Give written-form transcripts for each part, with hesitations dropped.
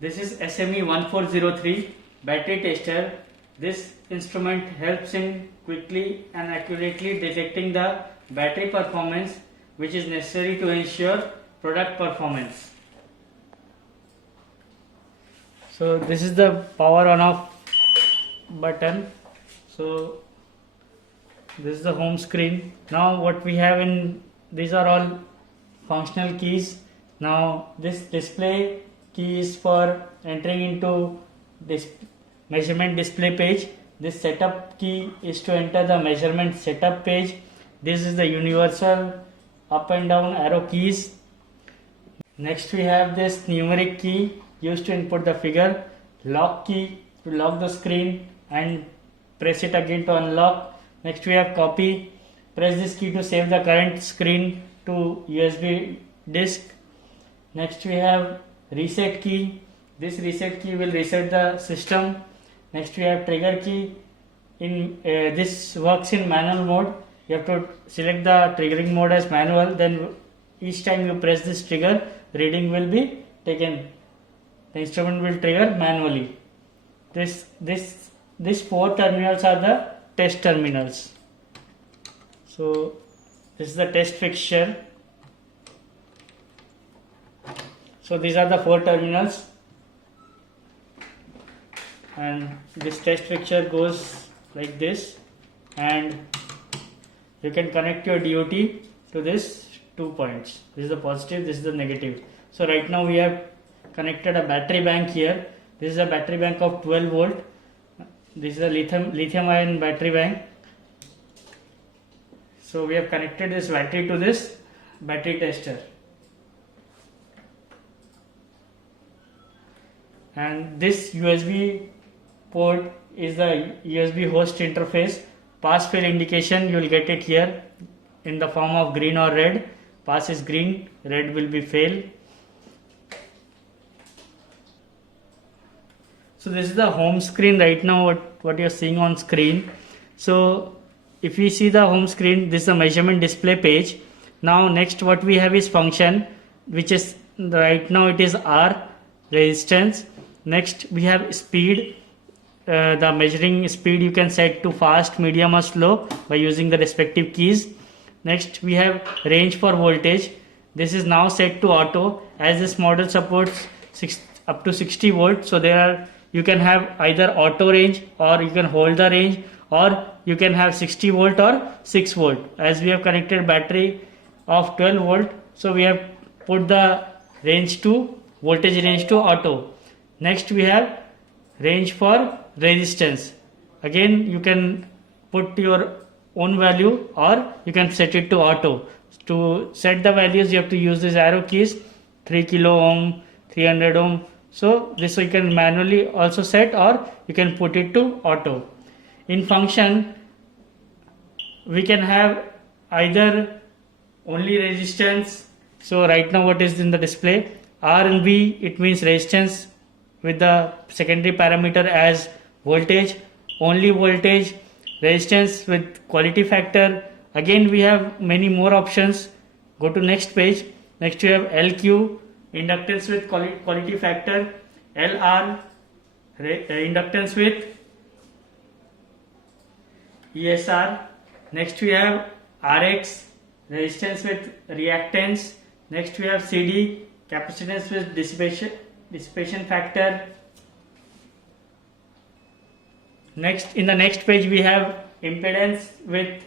This is SME 1403 battery tester. This instrument helps in quickly and accurately detecting the battery performance which is necessary to ensure product performance. So this is the power on off button. So this is the home screen. Now what we have in these are all functional keys. Now this display key is for entering into this measurement display page. This setup key is to enter the measurement setup page. This is the universal up and down arrow keys. Next we have this numeric key used to input the figure, lock key to lock the screen and press it again to unlock. Next we have copy, press this key to save the current screen to USB disk. Next we have reset key. This reset key will reset the system. Next we have trigger key. This works in manual mode. You have to select the triggering mode as manual, then each time you press this trigger, reading will be taken. The instrument will trigger manually. These four terminals are the test terminals. So this is the test fixture. So these are the four terminals, and this test fixture goes like this, and you can connect your DOT to this 2 points. This is the positive, this is the negative. So right now we have connected a battery bank here. This is a battery bank of 12 volt. This is a lithium ion battery bank. So we have connected this battery to this battery tester. And this USB port is the USB host interface. Pass fail indication, you will get it here in the form of green or red. Pass is green, red will be fail. So this is the home screen right now, what you are seeing on screen. So if we see the home screen, this is the measurement display page. Now next what we have is function, which is right now it is R, resistance. Next we have speed. The measuring speed you can set to fast, medium or slow by using the respective keys. Next we have range for voltage. This is now set to auto, as this model supports up to 60 volts. So you can have either auto range, or you can hold the range, or you can have 60 volt or 6 volt. As we have connected battery of 12 volt, so we have put the voltage range to auto. Next we have range for resistance. Again you can put your own value, or you can set it to auto. To set the values you have to use these arrow keys, 3 kilo ohm, 300 ohm. So this you can manually also set, or you can put it to auto. In function we can have either only resistance. So right now what is in the display, R and V, it means resistance with the secondary parameter as voltage, only voltage, resistance with quality factor. Again we have many more options. Go to next page. Next you have LQ, inductance with quality factor, LR, inductance with ESR. Next we have RX, resistance with reactance. Next we have CD, capacitance with dissipation factor. Next, in the next page we have impedance with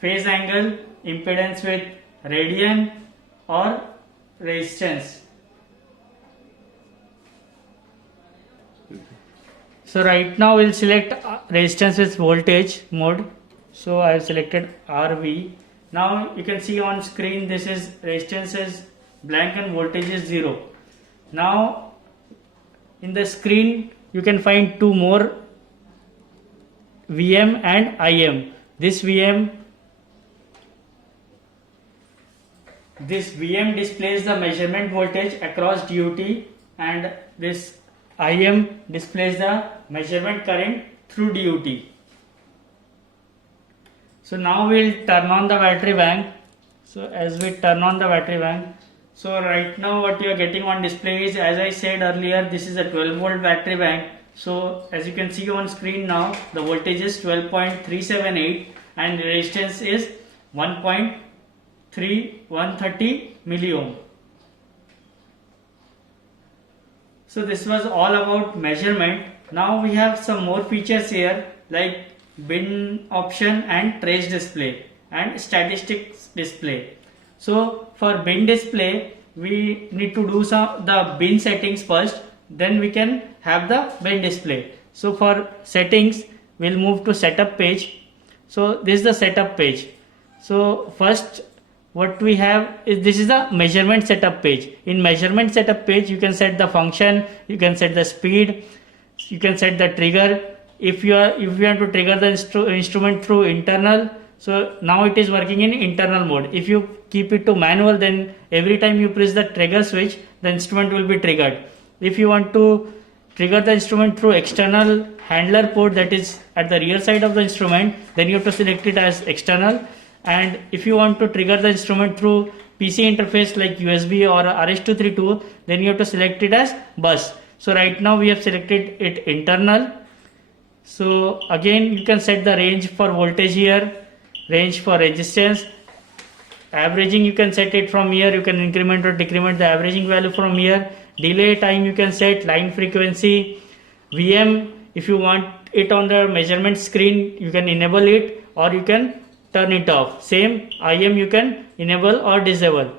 phase angle, impedance with radian or resistance. So right now we'll select resistance with voltage mode. So I have selected RV. Now you can see on screen, this is resistance is blank and voltage is 0. Now in the screen you can find two more, VM and IM. This VM displays the measurement voltage across DOT, and this IM displays the measurement current through DOT. So now we'll turn on the battery bank. So as we turn on the battery bank, So right now what you are getting on display is, as I said earlier, this is a 12 volt battery bank. So as you can see on screen now, the voltage is 12.378 and the resistance is 1.130 milliohm. So this was all about measurement. Now we have some more features here like bin option and trace display and statistics display. So for bin display, we need to do the bin settings first, then we can have the bin display. So for settings, we'll move to setup page. So this is the setup page. So first what we have is, this is the measurement setup page. In measurement setup page, you can set the function, you can set the speed, you can set the trigger. If you want to trigger the instrument through internal, so now it is working in internal mode. If you keep it to manual, then every time you press the trigger switch, the instrument will be triggered. If you want to trigger the instrument through external handler port, that is at the rear side of the instrument, then you have to select it as external. And if you want to trigger the instrument through PC interface like USB or RS-232, then you have to select it as bus. So right now we have selected it internal. So again you can set the range for voltage here, range for resistance, averaging you can set it from here, you can increment or decrement the averaging value from here, delay time you can set, line frequency, VM if you want it on the measurement screen you can enable it or you can turn it off. Same IM you can enable or disable.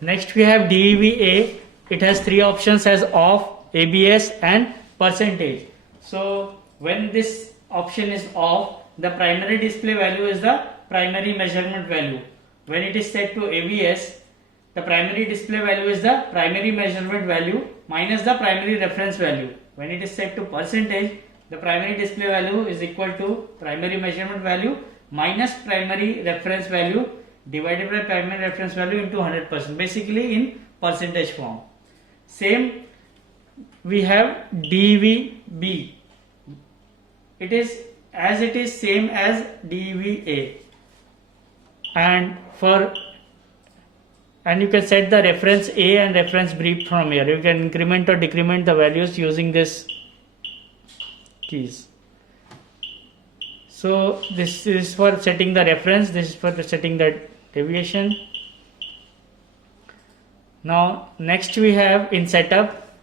Next we have DVA. It has three options as off, ABS and percentage. So when this option is off, the primary display value is the primary measurement value. When it is set to ABS, the primary display value is the primary measurement value minus the primary reference value. When it is set to percentage, the primary display value is equal to primary measurement value minus primary reference value divided by primary reference value into 100%, basically in percentage form. Same we have DVB. It is same as DVA, and you can set the reference A and reference B from here. You can increment or decrement the values using this keys. So this is for setting the reference, this is for setting the deviation. Now next we have in setup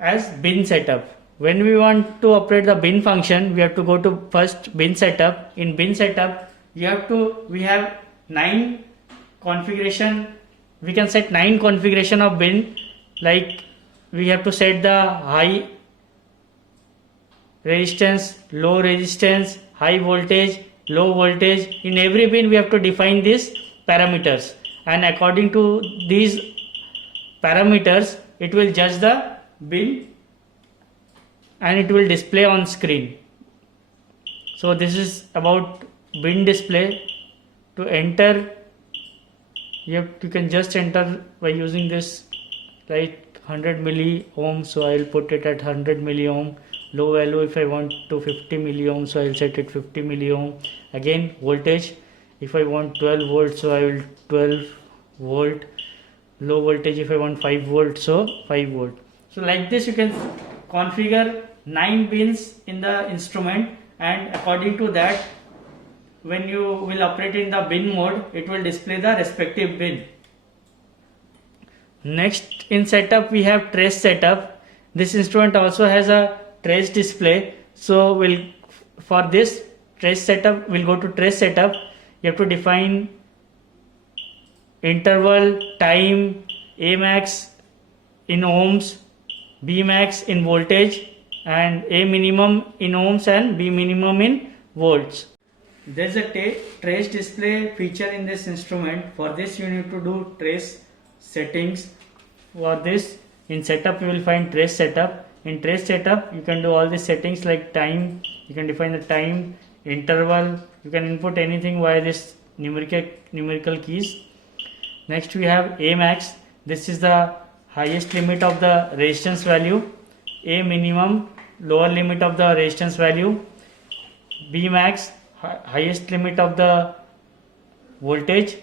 as bin setup. When we want to operate the bin function, we have to go to first bin setup. In bin setup we have 9 configuration. We can set 9 configuration of bin, like we have to set the high resistance, low resistance, high voltage, low voltage. In every bin we have to define these parameters, and according to these parameters it will judge the bin and it will display on screen. So this is about bin display. To enter, you can just enter by using this, like 100 milliohm, so I will put it at 100 milliohm. Low value if I want to 50 milliohm, so I will set it 50 milliohm. Again voltage, if I want 12 volts, so I will 12 volt. Low voltage if I want 5 volt, so 5 volt. So like this you can configure 9 bins in the instrument, and according to that, when you will operate in the bin mode, it will display the respective bin. Next in setup we have trace setup. This instrument also has a trace display. So for this trace setup, we'll go to trace setup. You have to define interval, time, A max in ohms, B max in voltage, and A minimum in ohms and B minimum in volts. There is a trace display feature in this instrument. For this you need to do trace settings. For this, in setup you will find trace setup. In trace setup you can do all these settings like time. You can define the time, interval. You can input anything via this numerical keys. Next we have A max. This is the highest limit of the resistance value. A minimum, lower limit of the resistance value. B max, highest limit of the voltage,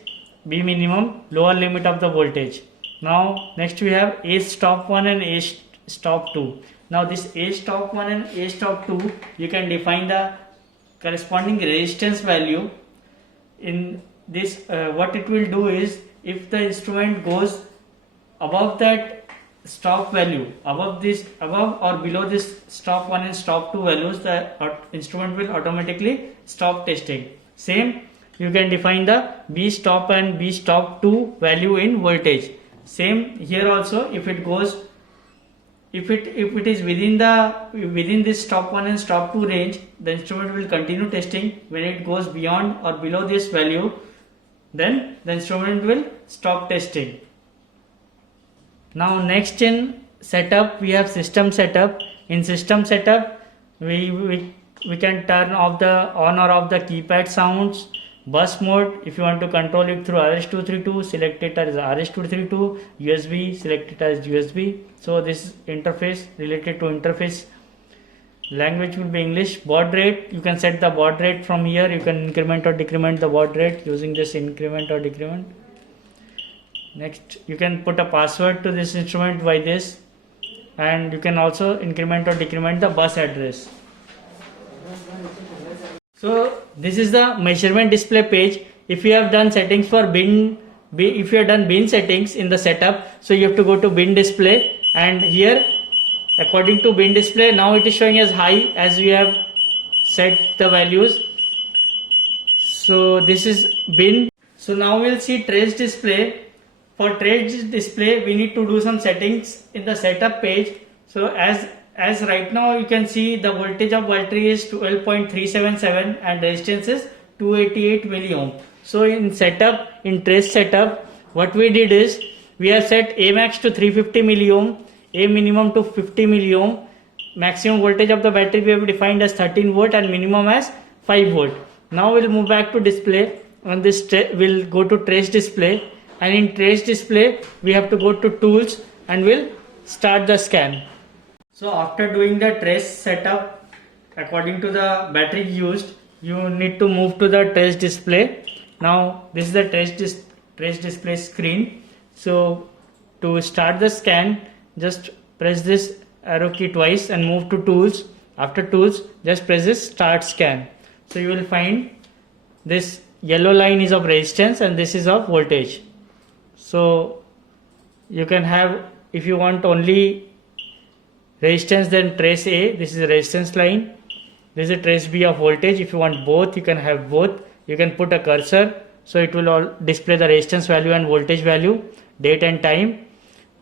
B minimum, lower limit of the voltage. Now next we have A stop 1 and A stop 2. Now this A stop 1 and A stop 2, you can define the corresponding resistance value. In this what it will do is, if the instrument goes above that stop value, above or below this stop 1 and stop 2 values, the instrument will automatically stop testing. Same, you can define the B stop and B stop 2 value in voltage. Same here also, if it goes, if it is within this stop 1 and stop 2 range, the instrument will continue testing. When it goes beyond or below this value, then the instrument will stop testing. Now next in setup, we have system setup. In system setup, we can turn off the on or off the keypad sounds. Bus mode, if you want to control it through RS-232, select it as RS-232. USB, select it as USB. So this interface related to interface. Language will be English. Baud rate, you can set the baud rate from here. You can increment or decrement the baud rate using this increment or decrement. Next, you can put a password to this instrument by this, and you can also increment or decrement the bus address. So this is the measurement display page. If you have done settings for if you have done bin settings in the setup, so you have to go to bin display, and here according to bin display, now it is showing as high as we have set the values. So this is bin. So now we'll see trace display. For trace display, we need to do some settings in the setup page. So as right now you can see, the voltage of battery is 12.377 and resistance is 288 milliohm. So in trace setup, what we did is, we have set A max to 350 milliohm, A minimum to 50 milliohm, maximum voltage of the battery we have defined as 13 volt and minimum as 5 volt. Now we'll move back to display. On this we'll go to trace display, and in trace display we have to go to tools and we'll start the scan. So after doing the trace setup according to the battery used, you need to move to the trace display. Now this is the trace display screen. So to start the scan, just press this arrow key twice and move to tools. After tools, just press this start scan. So you will find this yellow line is of resistance and this is of voltage. So you can have, if you want only resistance, then trace A, this is a resistance line. This is a trace B of voltage. If you want both, you can have both. You can put a cursor, so it will all display the resistance value and voltage value, date and time.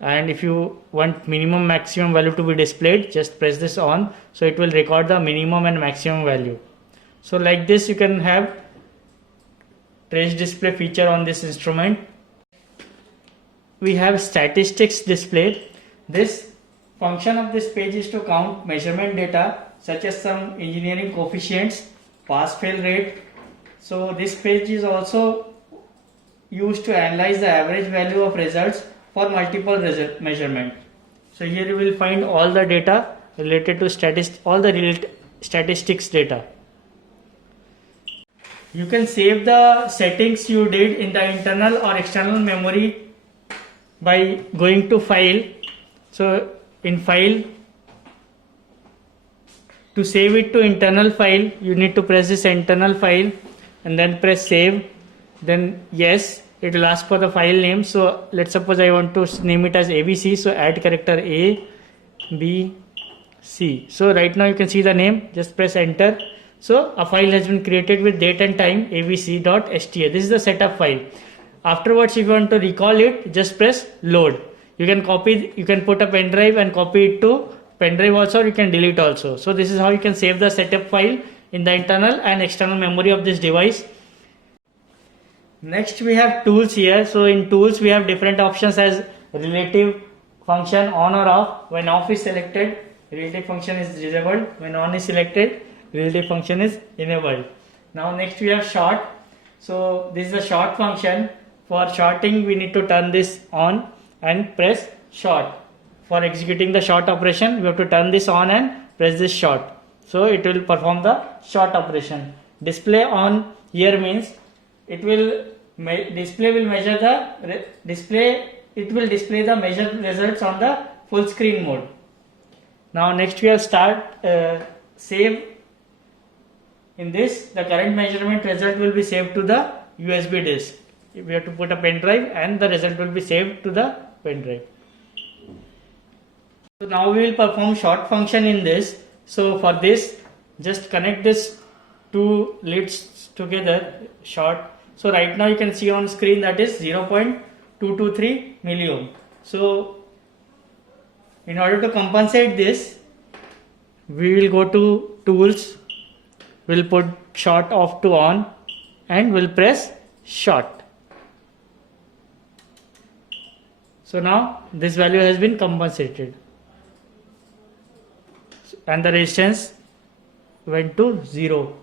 And if you want minimum maximum value to be displayed, just press this on, so it will record the minimum and maximum value. So like this you can have trace display feature on this instrument. We have statistics display. This function of this page is to count measurement data such as some engineering coefficients, pass-fail rate. So this page is also used to analyze the average value of results for multiple measurement. So here you will find all the data related to statistics data. You can save the settings you did in the internal or external memory by going to file. So in file, to save it to internal file, you need to press this internal file and then press save. Then yes, it will ask for the file name. So let's suppose I want to name it as ABC. So add character A, B, C. So right now you can see the name. Just press enter. So a file has been created with date and time, abc.sta. This is the setup file. Afterwards, if you want to recall it, just press load. You can put a pen drive and copy it to pen drive also, or you can delete also. So this is how you can save the setup file in the internal and external memory of this device. Next we have tools here. So in tools we have different options as relative function on or off. When off is selected, relative function is disabled. When on is selected, relative function is enabled. Now next we have short. So this is the short function. For shorting we need to turn this on and press short. For executing the short operation we have to turn this on and press this short. So it will perform the short operation. Display on here means it will display will measure the display. It will display the measured results on the full screen mode. Now next we have start save. In this, the current measurement result will be saved to the USB disk. We have to put a pen drive and the result will be saved to the pen drive. So now we will perform short function in this. So for this, just connect this two leads together, short. So right now you can see on screen that is 0.223 milliohm. So in order to compensate this, we will go to tools, we'll put short off to on and we'll press short. So now this value has been compensated and the resistance went to 0.